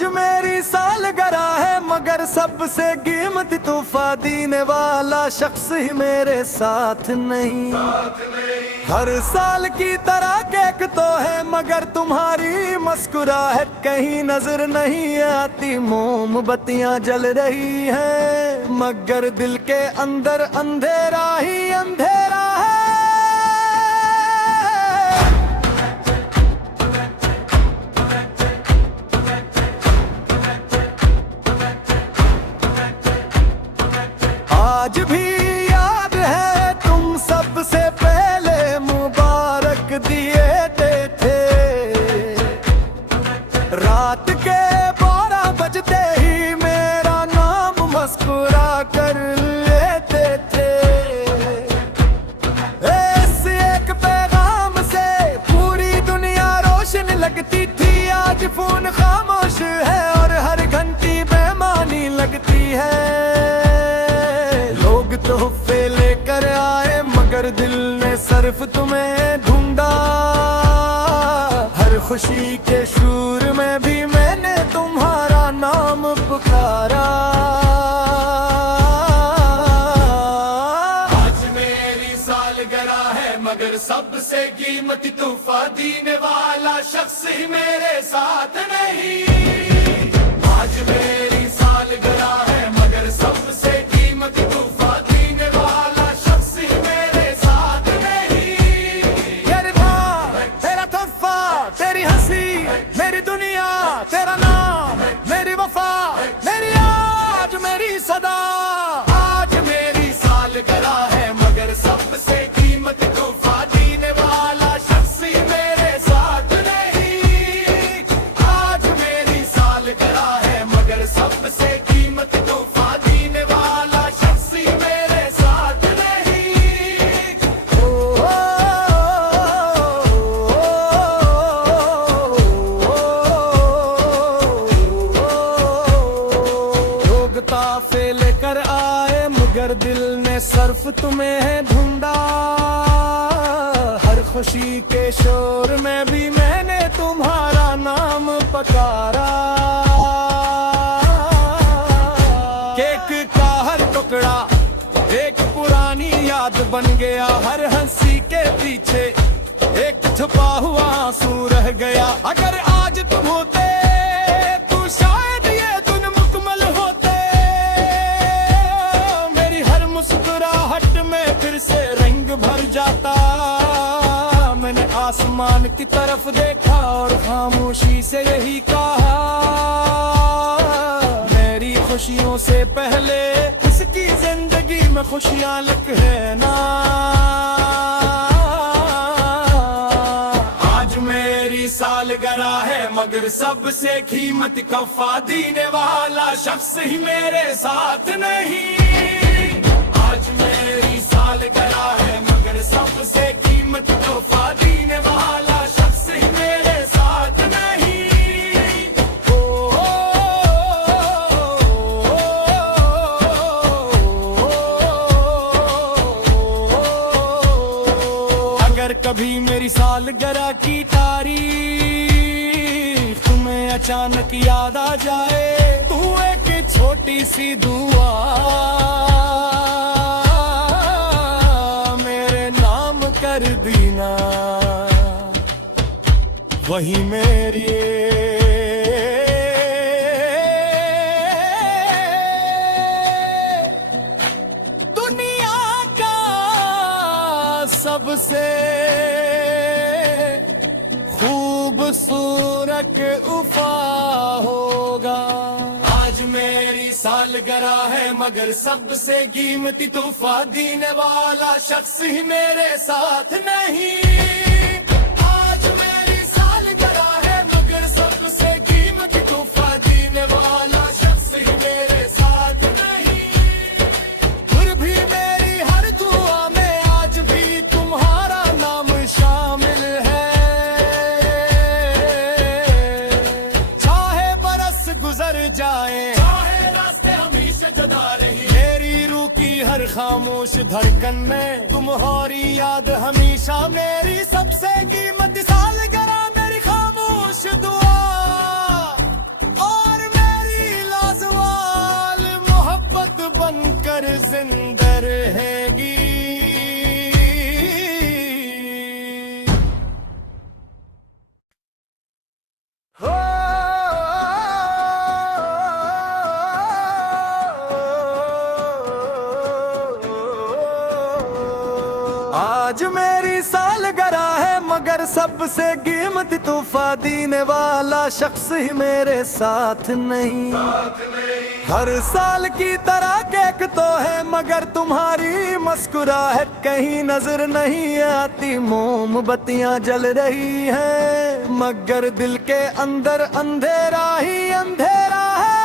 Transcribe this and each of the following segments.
आज मेरी सालगिरह है मगर सबसे कीमती तोहफा देने वाला शख्स ही मेरे साथ नहीं। हर साल की तरह केक तो है मगर तुम्हारी मुस्कुराहट कहीं नजर नहीं आती। मोमबत्तियां जल रही हैं मगर दिल के अंदर अंधेरा ही अंधेरा है। आज भी याद है तुम सबसे पहले मुबारक दिए थे। रात के 12 बजते ही मेरा नाम मुस्कुरा कर लेते थे। इस एक पैगाम से पूरी दुनिया रोशन लगती थी। आज फोन खामोश है और हर घंटी बेमानी लगती है। तोहफे लेकर आए मगर दिल ने सिर्फ तुम्हें ढूंढा। हर खुशी के शूर में भी मैंने तुम्हारा नाम पुकारा। आज मेरी सालगिरह है मगर सबसे कीमती तोहफा देने वाला शख्स ही मेरे साथ नहीं। आज मेरी सालगिरह है मगर सबसे कीमती तोहफा मेरी दुनिया तेरा नाम मेरी वफा मेरी आज मेरी सदा। आज मेरी सालगिरह है मगर सबसे कीमती तोहफा देने वाला शख्स ही मेरे साथ नहीं। आज मेरी सालगिरह है मगर सबसे कीमती तोहफा देने वाला शख्स ही मेरे साथ नहीं। तोहफे लेकर आए मगर दिल ने सिर्फ तुम्हें ढूंढा। हर खुशी के शोर में भी मैंने तुम्हारा नाम पुकारा। केक का हर टुकड़ा एक पुरानी याद बन गया। हर हंसी के पीछे एक छुपा हुआ आंसू रह गया। अगर आज तुम होते तो शायद ये दिन मुकम्मल होते। मुस्कुराहट में फिर से रंग भर जाता। मैंने आसमान की तरफ देखा और खामोशी से यही कहा मेरी खुशियों से पहले इसकी जिंदगी में खुशियां लिख है ना। आज मेरी सालगिरह है मगर सबसे कीमती तोहफा देने वाला शख्स ही मेरे साथ नहीं। आज मेरी सालगिरह है मगर सबसे कीमती तोहफा देने वाला शख्स ही मेरे साथ नहीं। अगर कभी मेरी सालगिरह की तारीख तुम्हें अचानक याद आ जाए तू एक छोटी सी दुआ कर दीना। वही मेरी दुनिया का सबसे खूबसूरत उफा होगा। आज मेरी सालगिरह है मगर सबसे कीमती तोहफा देने वाला शख्स ही मेरे साथ नहीं। आज मेरी सालगिरह है मगर सबसे कीमती तोहफा देने वाला शख्स ही मेरे साथ नहीं। फिर भी मेरी हर दुआ में आज भी तुम्हारा नाम शामिल है। चाहे बरस गुजर जाए मेरी रूह की हर खामोश धड़कन में तुम्हारी याद हमेशा मेरी सबसे कीमती सालगिरह मेरी खामोश दुआ और आज मेरी सालगिरह है मगर सबसे कीमती तोहफा देने वाला शख्स ही मेरे साथ नहीं। हर साल की तरह केक तो है मगर तुम्हारी मुस्कुराहट कहीं नजर नहीं आती। मोमबत्तियां जल रही हैं मगर दिल के अंदर अंधेरा ही अंधेरा है।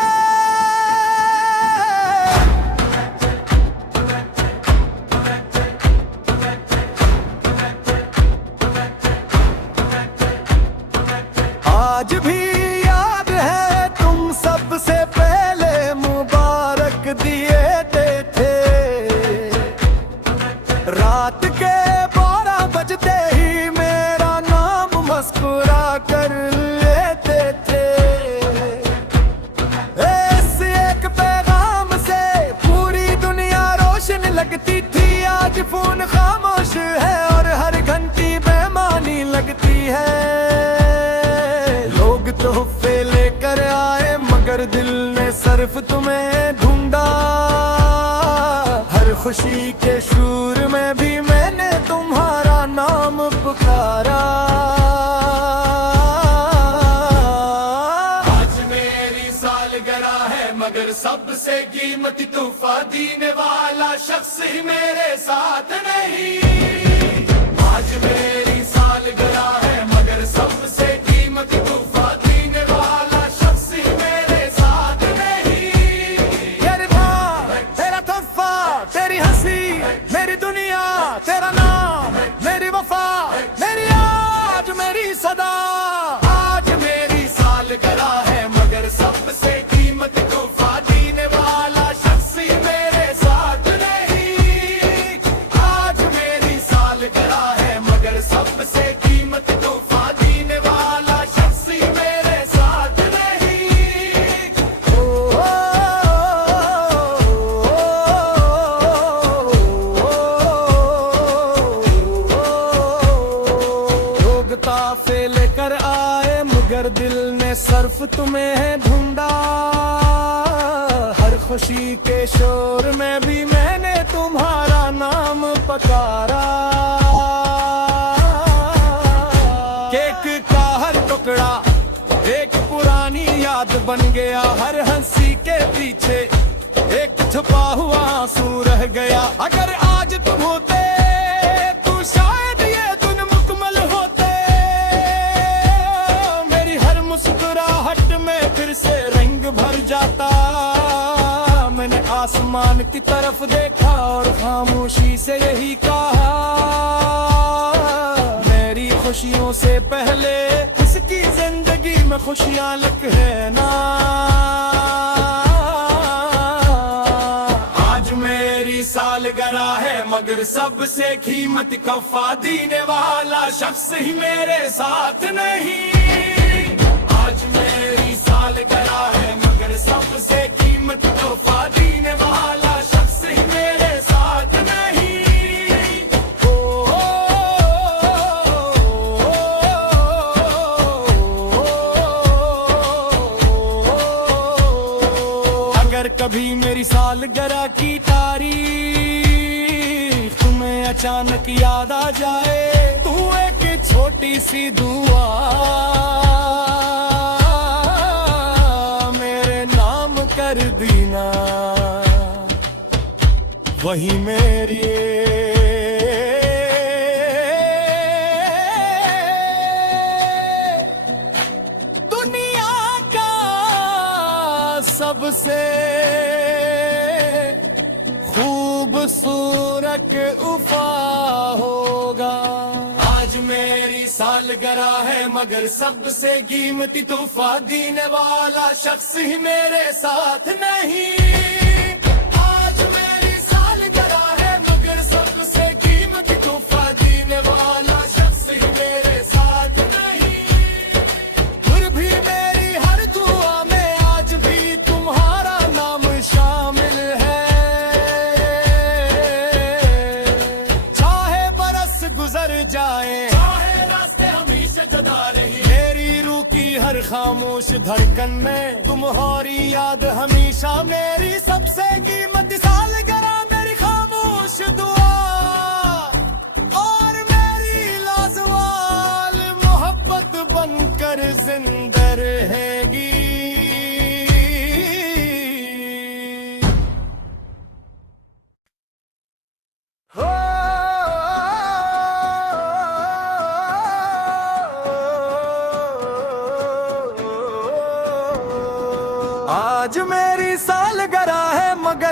आज भी याद है तुम सबसे पहले मुबारक दिए थे। रात के 12 बजते ही मेरा नाम मुस्कुरा कर लेते थे। इस एक पैगाम से पूरी दुनिया रोशन लगती थी। आज फोन खामोश है और हर घंटी बेमानी लगती है। तोहफे लेकर आए मगर दिल ने सिर्फ तुम्हें ढूंढा। हर खुशी के शूर में भी मैंने तुम्हारा नाम पुकारा। आज मेरी सालगिरह है मगर सबसे कीमती तोहफा देने वाला शख्स ही मेरे साथ नहीं। आज मेरी सालगिरह है मगर सबसे कीमती तोहफा मेरी दुनिया तेरा नाम मेरी वफा मेरी आज मेरी सदा। आज मेरी सालगिरह है मगर सबसे कीमती तोहफा देने वाला शख्स ही मेरे साथ नहीं। आज मेरी सालगिरह है मगर सबसे कीमती तोहफा देने वाला शख्स ही मेरे साथ नहीं। ताफे लेकर आए मगर दिल ने सिर्फ तुम्हें ढूंढा। हर खुशी के शोर में भी मैंने तुम्हारा नाम पुकारा। केक का हर टुकड़ा एक पुरानी याद बन गया। हर हंसी के पीछे एक छुपा हुआ आंसू रह गया। अगर आज तुम होते तो शायद ये दिन मुकम्मल होते। मेरी हर मुस्कुराहट में फिर से रंग भर जाता। मैंने आसमान की तरफ देखा और खामोशी से यही कहा मेरी खुशियों से पहले इसकी जिंदगी में खुशियां लिख है ना। सालगिरह है मगर सबसे कीमती तोहफा देने वाला शख्स ही मेरे साथ नहीं। आज मेरी सालगिरह है मगर सबसे कीमती तोहफा देने वाला शख्स ही मेरे साथ नहीं। अगर कभी मेरी सालगिरह की तारीख तुम्हें अचानक याद आ जाए तू एक छोटी सी दुआ मेरे नाम कर देना। वही मेरी दुनिया का सबसे खूबसूरत उफा होगा। आज मेरी सालगिरह है मगर सबसे कीमती तोहफा देने वाला शख्स ही मेरे साथ नहीं। आज मेरी सालगिरह है मगर सबसे कीमती तोहफा देने वाला शख्स ही मेरे साथ नहीं। फिर भी मेरी हर दुआ में आज भी तुम्हारा नाम शामिल है। चाहे बरस गुजर जाए चाहे रास्ते हमेशा जुदा रहे मेरी रूह की हर खामोश धड़कन में तुम्हारी याद हमेशा मेरी सबसे कीमती सालगिरह मेरी खामोश दुआ।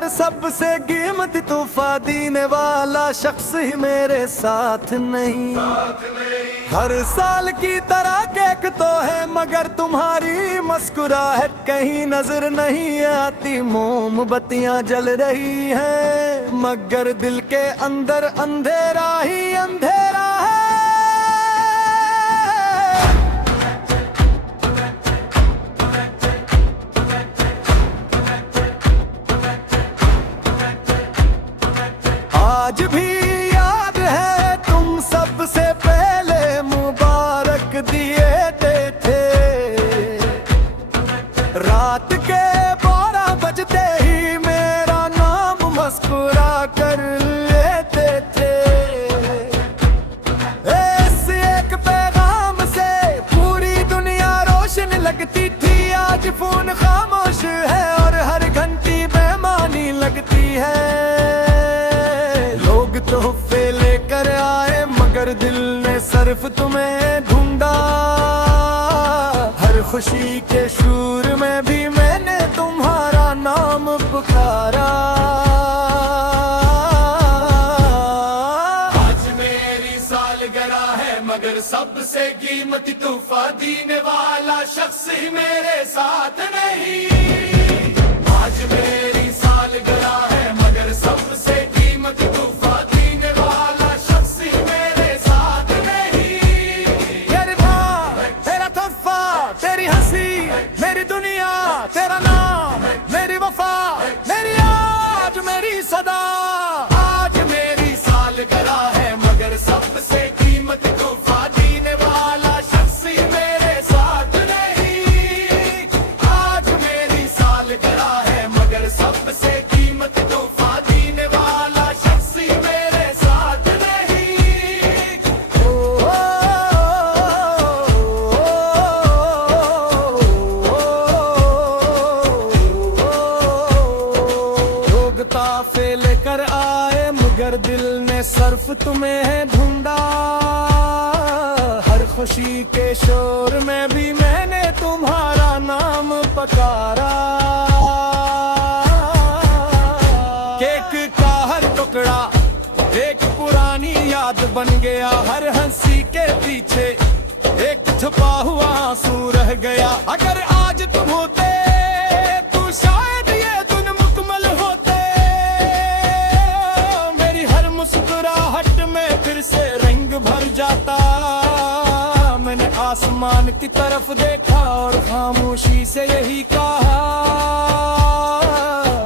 मगर सबसे कीमती तोहफा देने वाला शख्स ही मेरे साथ नहीं। हर साल की तरह केक तो है मगर तुम्हारी मुस्कुराहट कहीं नजर नहीं आती। मोमबत्तियां जल रही हैं मगर दिल के अंदर अंधेरा ही अंधेरा है। आज भी याद है तुम सबसे पहले मुबारक दिए थे। रात के 12 बजते ही मेरा नाम मुस्कुरा कर लेते थे। इस एक पैगाम से पूरी दुनिया रोशन लगती थी। आज फोन खामोश है और हर घंटी बेमानी लगती है। तोहफे लेकर आए मगर दिल ने सिर्फ तुम्हें ढूंढा। हर खुशी के शूर में भी मैंने तुम्हारा नाम पुकारा। आज मेरी सालगिरह है मगर सबसे कीमती तोहफा देने वाला शख्स ही मेरे साथ नहीं। आज मेरी सालगिरह है मगर सबसे कीमती तोहफा मेरी दुनिया तेरा नाम मेरी वफा मेरी आज मेरी सदा। आज मेरी सालगिरह है मगर सबसे कीमती तोहफा देने वाला शख्स ही मेरे साथ नहीं। आज मेरी सालगिरह है मगर सबसे कीमती तोहफा देने वाला शख्स ही मेरे साथ नहीं। ताफे लेकर आए मगर दिल ने सिर्फ तुम्हें ढूंढा। हर खुशी के शोर में भी मैंने तुम्हारा नाम पुकारा। केक का हर टुकड़ा एक पुरानी याद बन गया। हर हंसी के पीछे एक छुपा हुआ आंसू रह गया। अगर आज तुम होते तो शायद ये दिन मुकम्मल होते। मुस्कुराहट में फिर से रंग भर जाता। मैंने आसमान की तरफ देखा और खामोशी से यही कहा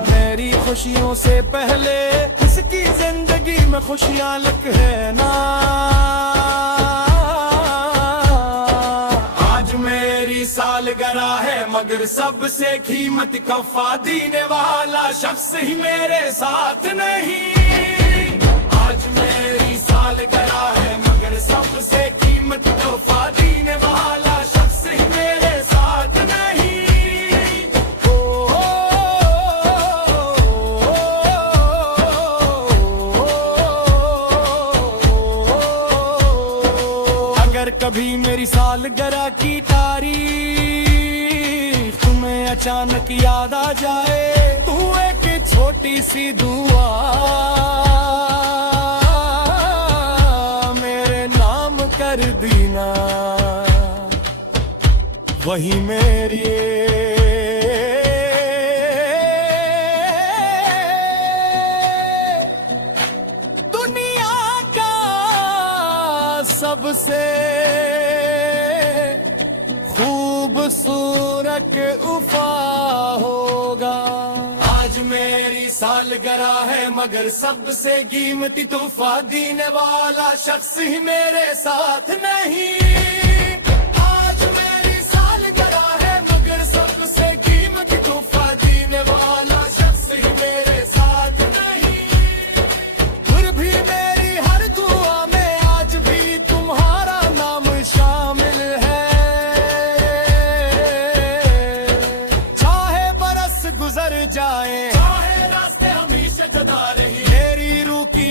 मेरी खुशियों से पहले इसकी जिंदगी में खुशियां लिख है ना। आज मेरी सालगिरह है मगर सबसे कीमती तोहफा देने वाला शख्स ही मेरे साथ नहीं। आज मेरी सालगिरह है मगर सबसे कीमती तोहफा देने वाला शख्स ही मेरे साथ नहीं। अगर कभी मेरी सालगिरह की तारीख तुम्हें अचानक याद आ जाए तू एक छोटी सी दुआ कर दीना। वही मेरी दुनिया का सबसे खूबसूरत उफा होगा। आज मेरी सालगिरह है मगर सबसे कीमती तोहफा देने वाला शख्स ही मेरे साथ नहीं। आज मेरी सालगिरह है मगर सबसे कीमती तोहफा देने वाला शख्स ही मेरे साथ नहीं। फिर भी मेरी हर दुआ में आज भी तुम्हारा नाम शामिल है। चाहे बरस गुजर जाए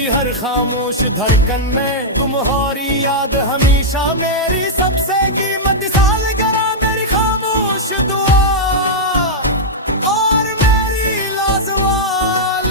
हर खामोश धड़कन में तुम्हारी याद हमेशा मेरी सबसे कीमती सालगिरह मेरी खामोश दुआ और मेरी लाजवाब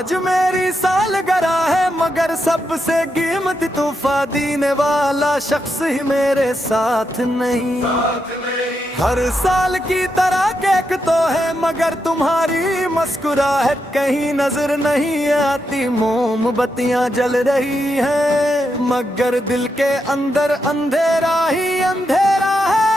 आज मेरी सालगिरह है मगर सबसे कीमती तोहफा देने वाला शख्स ही मेरे साथ नहीं। हर साल की तरह केक तो है मगर तुम्हारी मुस्कुराहट कहीं नजर नहीं आती। मोमबत्तियां जल रही हैं मगर दिल के अंदर अंधेरा ही अंधेरा है।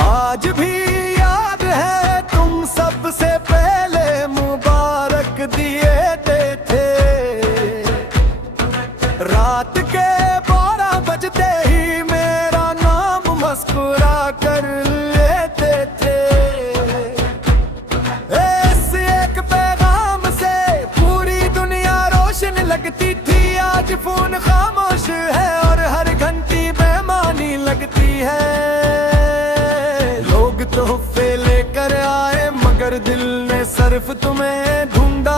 आज भी याद है तुम सबसे पहले मुबारक दिए थे। रात के 12 बजते ही मेरा नाम मुस्कुरा कर लेते थे। इस एक पैगाम से पूरी दुनिया रोशन लगती थी। आज फोन खामोश है और हर घंटी बेमानी लगती है। लोग तोहफे लेकर आए मगर दिल ने सिर्फ तुम्हें ढूंढा।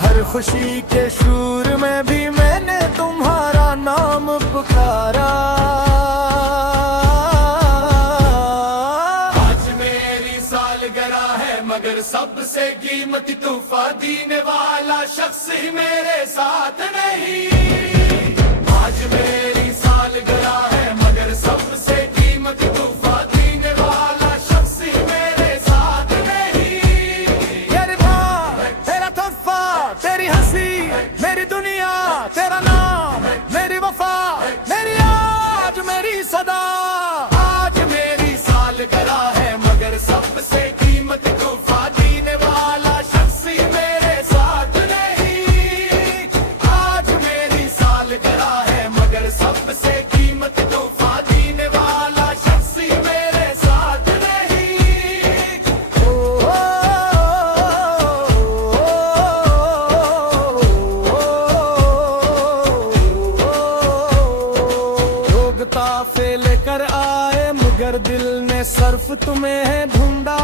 हर खुशी के शूर में भी मैंने तुम्हारा नाम पुकारा। आज मेरी सालगिरह है मगर सबसे कीमती तोहफा देने वाला शख्स ही मेरे साथ नहीं। आज मेरी सालगिरह है मगर सबसे कीमती तोहफा देने वाला शख्स ही मेरे साथ नहीं। तेरी बात, तेरा तोहफा, तेरी हंसी, मेरी दुनिया, तेरा नाम, मेरी वफा, मेरी आज मेरी सदा। आज मेरी सालगिरह है मगर सबसे कीमती तोहफा देने वाला शख्स ही मेरे साथ नहीं। आज मेरी सालगिरह है मगर सबसे कीमती तोहफा देने वाला शख्स ही मेरे साथ नहीं। लोग ताफे लेकर आए मगर दिल ने सिर्फ तुम्हें ढूंढा।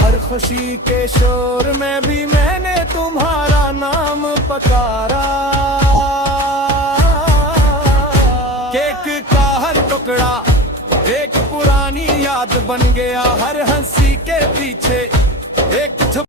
हर खुशी के शोर में भी मैंने तुम्हारा नाम पुकारा। केक का हर टुकड़ा एक पुरानी याद बन गया। हर हंसी के पीछे